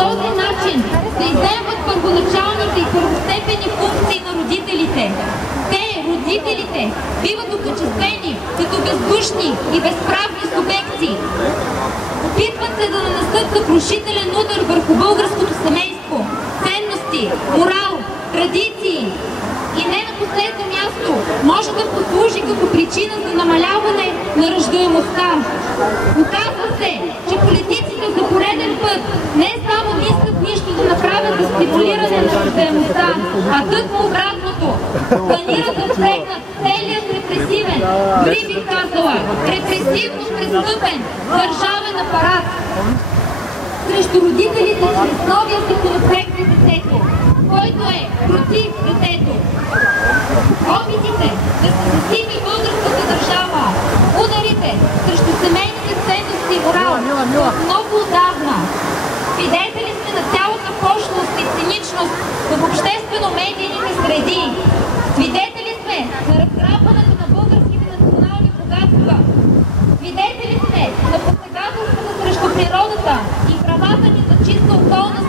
този начин се изземват първоначалните и първостепенни функции на родителите. Те, родителите, биват окачествени като бездушни и безправни субекти. Опитват се да нанесат съкрушителен удар върху българското семейство, ценности, морал, традиции и не на последно място може да послужи като причина за намаляване на раждаемостта. Оказва се, че политиците за пореден път не само мислят нищо да направят за стимулиране на раждаемостта, а тъкмо обратното. Планират да впрегнат целият репресивен, дори бих казала, репресивно престъпен държавен апарат срещу родителите чрез новия законопроект за детето, който е против детето. Опитите да се засили българската държава, ударите срещу семейните ценности и морал много отдавна. Свидетели сме на цялата пошлост и циничност в обществено-медийните среди. Свидетели сме на разграбването на българските национални богатства. Свидетели сме на посегателствата срещу природата и правата ни за чиста околна